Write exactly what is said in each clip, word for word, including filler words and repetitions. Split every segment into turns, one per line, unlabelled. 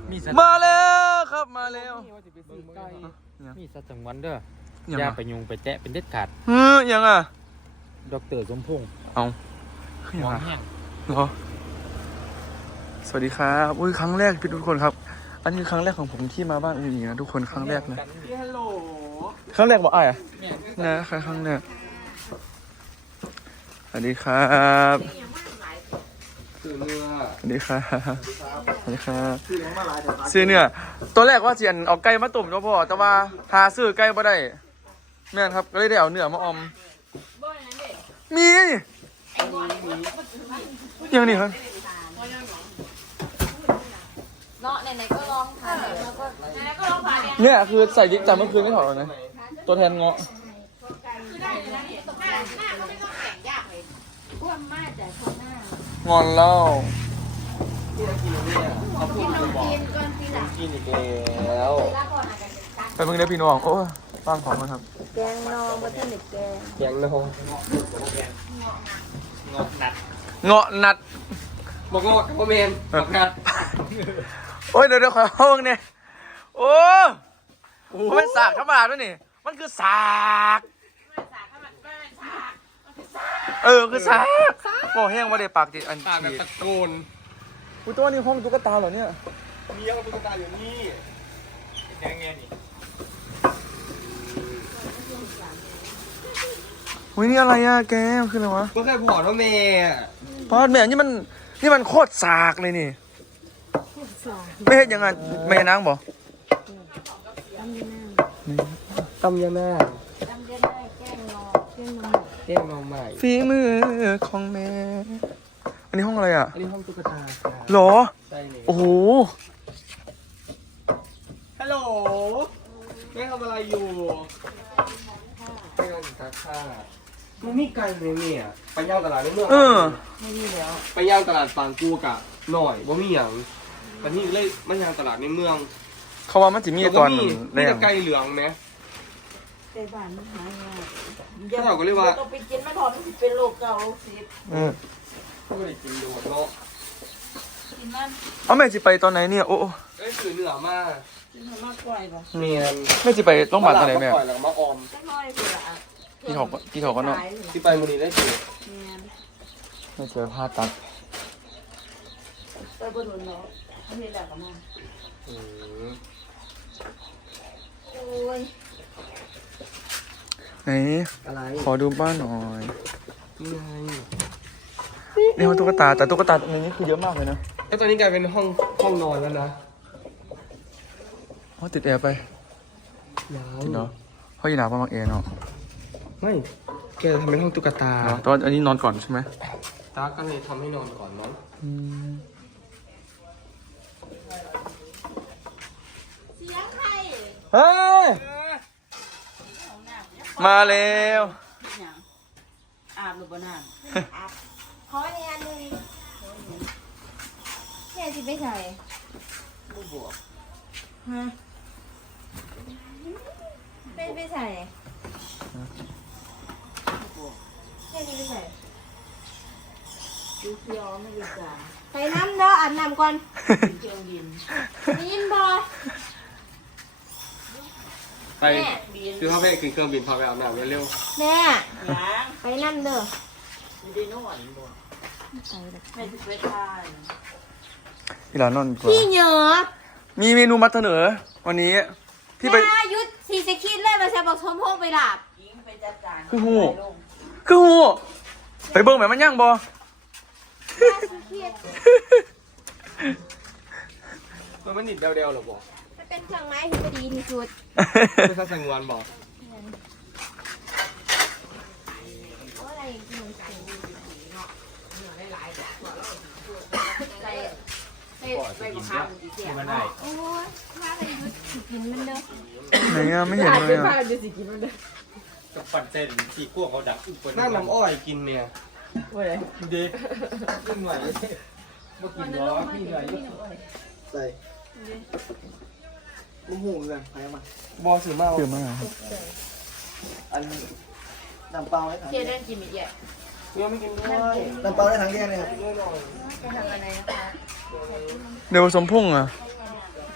มาแล้วครับมาแล้ว
มีสัตว์จังวันเด้อย่าไปยุงไปแจะเป็นเด็ดขาด
เฮ้ยยังอ่ะ
ดอกเตอร์สมพงษ์
เอา
มองแห้ง
เหรอสวัสดีครับอุ้ยครั้งแรกพี่ทุกคนครับอันนี้ครั้งแรกของผมที่มาบ้านอื่นนะทุกคนครั้งแรกนะครั้งแรกบอกอ้ายอ่ะนะครั้งแรกสวัสดีครับ
ซื้อเนื้อ
สวัสดีครับสวัสดีครับซื้อเนื้อตัวแรกว่าเจียนเอาไก่มาตุ่มเนาะพ่อแต่ว่าหาซื้อไก่ไม่ได้แม่นครับก็เลยได้เอาเนื้อมาอมมียังนี่ครับ
เนาะไหนๆก็ลองทานแล้วก็ไหนๆก็ลองทาน
เนี่ยคือใส่ดิบจากเมื่อคืนไม่ถอดเลยนะตัวแทนเงาะงอนเล่า
กินอีกแล้ว
ไปมึงได้พี่น้องโอ้ฟังของมันครับ
แกงนองมาที่หนึ่งแกง
แกงนอง
เงาะนัดเงาะนัด
บอกงอกพ่อเมนบอกนัด
โอ้ยเดี๋ยวเดี๋ยวขอห้องเนี่ยโอ้มันเป็นสากธรรมดาด้วยนี่มันคือสากเออคือสากบอกแห้งว่าเดี๋ยวปากติดอัน
ปากแบบตะโกน
อุ้ยตัวนี้ห้องตุ๊กตาเหรอเนี่ย
มีห้องตุ๊กตาอยู่นี่แกงไงนี่
อุ้ยนี่อะไรอะแกมันคืออะไรวะ
ก็แค่ผอดพ่อเมย์
พอดแม่นี่มันนี่มันโคตรสากเลยนี่ไม่เห็นยังไงไม่นางบอก
ตำยาหน้า
ตำยาหน้าแกงนองแกงนอง
แกงนองใหม่
ฝีมือของแม่อันนี้ห้องอะไรอ่ะ
อันนี้ห้องตุ๊กตา
หรอ
ใช่เลย
โอ้โห
ฮัลโหลแม่ทำอะไรอยู่แม่กำลังตักข้าวมันมีไก่เลยเนี่ยไปย่างตลาดในเมือง
เออ
ไม่มีแล้วไปย่างตลาดฟางกูกะหน่อยว่ามีอย่างวันนี้เลยมาย่างตลาดในเมือง
เขาว่ามันจะมีตอน
มีแต่ไก่เหลืองไหม
ไก่บ้านมันหายาก
เขาก็เลยว่า
ต้องไปกินมันถอนมันเป็นโรคเก่าโรคซีด
อืม
ก็เลยกินโดดเนาะ
กินมัน
เอาแม่จะไปตอนไหนเนี่ยโอ้
เอ้ยสื่อเหนือมาก
กินมันมากกว่าป่ะ
เมียน
แม่จะไปต้องบัตรตอนไหนแม่
ปล่อยแล้วมาออม
แค่น้อยเพื่อ
กี่ถกกี่ถกกันเนาะ
ที่ไปมือนี้ได้สิ
ไม่เจอผ้าตัด
ไปบนหัวเนาะไม่ได้ดักกันมาโอ้ย
ไหน
อะไร
ขอดูบ้านหน่อย
นี่ไง
นี่ห้องตุ๊กตาแต่ตุ๊กตาในนี้คือเยอะมากเลยนะ
แล้วตอนนี้กลายเป็นห้องห้องนอนแล้วนะ
ห้องติดแอร์ไปติดเนาะห้องยีหนาประมาณแอร์เนาะ
ไม่แกทำเป็นห้องตุ๊กตา
ตอนอันนี้นอนก่อนใช่ไหม
ตาก็เลยทำให้นอนก่อนเนาะ
เสียงใคร
เฮ้ยมาแล้ว
อาบหรือเปล่าน้ำอาบขอเนี่ยนึงแค่ที่ไม่ใช่บูบวกฮะไม่ไม่ใส่แค่นี้ไม่ใส่ดูเคียวไม่ดูจานไปน้ำเด้ออาบน้ำก่อนเชียงดินยินบอ
ไปคือพ่อแม่ขึ้นเครื่องบินพาไปอาบน้ำเร็ว
แม่ไปน้ำเด้อไม่ได้นอนบ่ไม่ไปไปทาน
พี่หลานนอนก่อน
พี่เหยอ
มีเมนูมาเสนอวันนี้ที่ไป
ยุทธสีจะคิดเลยมาแซ่บอกชมพงไปหลับ
คือหูคือหูไปเบิ่งแบบมันย่างบ่
มันมันหนิดเดียวๆหรอบอก
มันเป็นเครื่องไม้ที่ดีที่สุด
เป็นสังวนบอก
อะไรกินไก่เนาะเหนือได้หลายแบบใส่ใส่ใบมะขามดีเสียโอ้ยมาเลยยุทธกินมันเด้อ
ไหนอะไม่เห็นเลยอะ
กับปั่นเส้นสีกั้วเขาดักนั่งน้ำอ้อยกินเนี่ยว่าไงเด็กขึ้นไหวเมื่อกี้ร้อนพี่ไหวใส่ลูกหูเลยใครมาบอสือมา
สือมา
อันน้ำเปล่าได้ถัง
เจ๊ได้กินอีกแย่
เพื่อไม่กินด้วยน้ำเปล่าได้ถังแยกเลยครับ
จะทำอะไรนะคะ
เดี๋ยวผสมพุ่งอ่ะ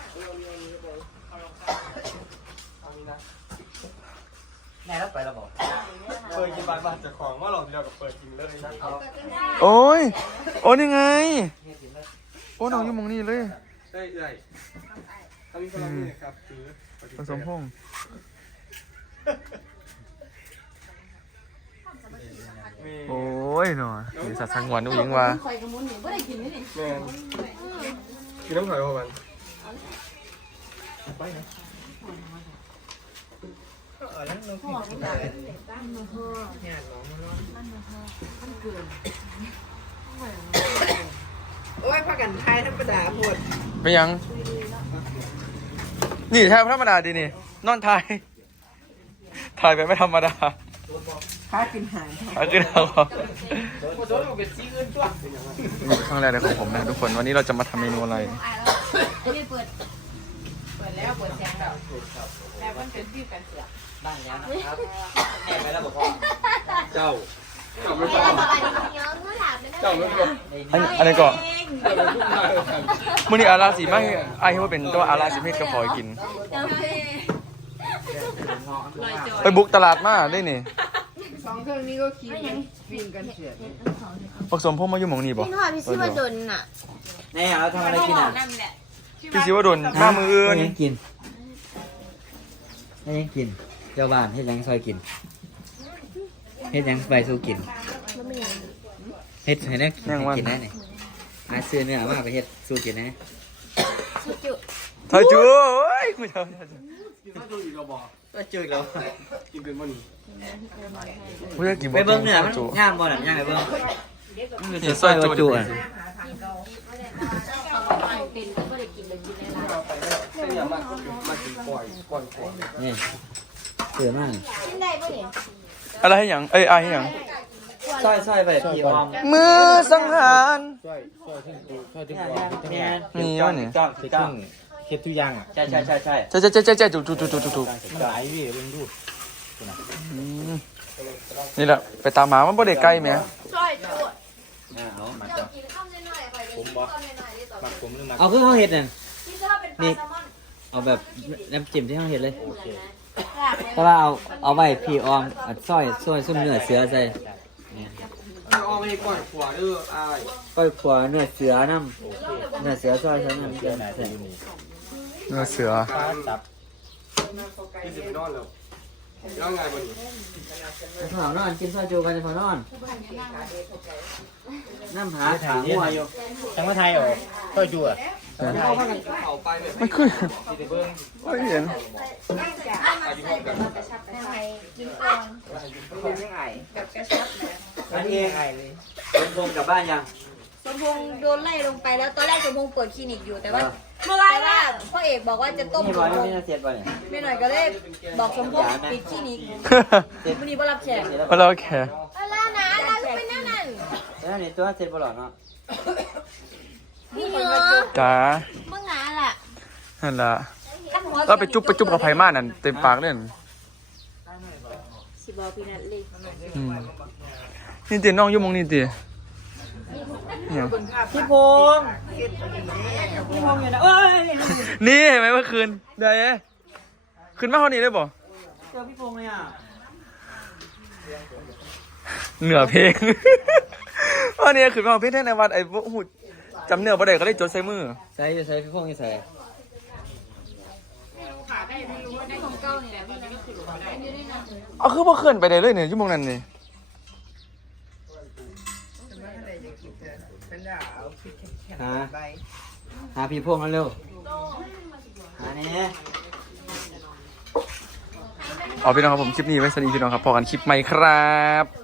บานบ้านเจ้าของว่าเราเดียวกับเปิดกินเลยนะเอา
โอ้ยโอ้นี่ไงโอ้น้องอยู่หมองนี่เลย
ได้เอื่อยทำพลังนี่ครับถือ
ผสมพงษ์โอ้ยหน่อยมีสัตว์สังหวนอุ้งยิงว่า
คอยกระมุนนี่ไม่ได้กินนี่นี่
แม่กินน้ำข่อยพอมันไปนะ
โอ้ยพากันไทยธรรมดาหมด
ไม่ยัง นี่แทบธรรมดาดีนี่ นอนทายถ่ายไปไม่ธรรมดา
พากินหาง
เอาขึ้นเอานี่ครั้งแรกในของผมนะทุกคนวันนี้เราจะมาทำเมนูอะไร
ไอ้นี่เปิด
เปิดแล้วเปิดแสงแล้วแล้วมันเป็นวิวกันเสือ
บ้านแล้วนะครับแม่ไปแล้วบอกพ่อ
เจ้า
เจ้าไม่ได้บอกอะไรเยอะเมื่อถามไม่ได้
เจ้าไม่บอก
อันอันนี้ก่อนมื่อนี้อาราสีไม่ไอ้ที่ว่าเป็นตัวอาราสีเพชรก็ขอกิน ไปบุกตลาดมาได้นี่
สองเครื่องนี้ก็คิดวิวกันเสือ
ผสมพงษ์มาอยู่หมองนี่บ่
พี่ทอดพี่ซิว่าดนอ่ะ
แน่เราทำอะไรกินอ่ะ
พี่ซิว่าโดนมามืออื่น
ยังกินยังกินเจ้าบ้านเฮ็ดยังซอยกินเฮ็ดยังไปสู้กินเฮ็ดให้ได้กินกินได้นี่มาซื้อเนื้อมาไปเฮ็ดสู้กินนะ
จุ
เธอจูโอ้ยกูจะ
ถ้าดูอีกเราบอก
ก็จุยแล้ว
กินเป็นวันนี้
กูจะกิน
ไปเบิ่งเนื้อมันงามบ่น่ะย่างไปเบิ่ง
นี่ซอยจูอ่ะ
เป็นก็ไม่ได้กินเลยกินในร้าน
เราไปแล้วเสียมามากินปล่อยก่อนก่อน
นี่เสือมาก
กินได้ปะเนี่ย
อะไรให้หยังเอ้ยไอ้ให้หยัง
ซอยซอยไปพี่ออม
มือสังหาร
เนี่ย
นี่วะเนี่ย
จ้องจ้อง
เฮ็ดทุกอย่างอ่ะ
ใช่ใช่ใช่ใช่
ใช่ใช่ใช่ใช่ใช่ถูกถูกถูกถูกถูก
หลายเวิเบิ่งดู
นี่แหละไปตามหมามันบ่ได้ไกลแหม
ซอยจุ
อ่าเอามา
เจ้ากินข้าวน้อยๆไปเลยกินข้าวน้อยๆได้ต่อ
มักผมหรือมัก
เอาคือเขาเห็ดน่ะ
ที่ชอบเป็นปลาแซลมอน
เอาแบบน้ำจิ้มที่เขาเห็ดเลย
ลาบ
แต่ว่าเอาเอาไว้พี่ออมอัดซอยซอยซุ่มเนื้อเสือใส่
เอาไปก่อนขวาเด้ออาย
ก้อยขวาเนื้อเสือน้ำเนื้อเสือซอยใส่น้ำเสือใส่
เนื้อเสือ
จับ
พี่จะไปนอนแล้วแล้วไงวันนี้
เผานอนกินซอยจูกันจะเผานอนน้ำหาขาหัวอยู่
จังหวัดไทยเหรอก็อยู่อ่ะ
เอาไปกันเอาไปเลย
มันคือ
ที่ได้เบิ้ง
ไม่เห็น
กินก่อน
อันนี้เป็นพงกับบ้านยัง
สมพงษ์โดนไล่ลงไปแล้วตอนแรกสมพงษ์เปิดคลินิกอยู่แต่ว่าเมื่อวานว่าพ่อเอกบอกว่าจะต้ม
นี่
ส
ร้อ
ม
ย
พง
ไม่
ษ์
น่าเสียดป่ะเนี่ย
ไม่หน่อยก็เลยบอกสมพงษ์ปิดคลินิกวันนี้บ่รับแขก
เพราะเราแค่
เออล่ะนะเราเป็นนั่นนั่น
แล้วนี่ตัวเสียดบ่หรอเนาะ
พี่เนาะ
จ๋า
มึงหาล่ะ
นั่นล่ะเราไปจุ๊บไปจุ๊บกับไผ่มานั่นเต็มปากเลยนั่น
สิบอกพี่นัทเลย
อืมนี่ตีน้องอยู่หมองนี่ตีเนี่ย
พี่พงพี่พงอยู่นะเอ้ย
นี่เห็นไหมเมื่อคืนได้เอ๊ะคืนมาเท่านี้เลยบ่
เจอพี่พงเลยอ่ะ
เหนือเพลง วันนี้คืนมาเพลงแท้ในวัดไอ้พวกหูจำเนื้อบ่ได้ก็ได้จดใส่มือ
ใส่อยู่ใส่พี่พงอยู่ใส่
ของเก่านี่แหละพี่นัทก็คืออยู่ในนั้น
เอาคือบ่เคลื่อนไปได้เลยเนี่ยอยู่หมองนั้นนี่
หาหาพี่พงกันเร็วหาเนี่ย
เอาพี่น้องครับผมคลิปนี้ไว้สวัสดีพี่น้องครับพอกันคลิปใหม่ครับ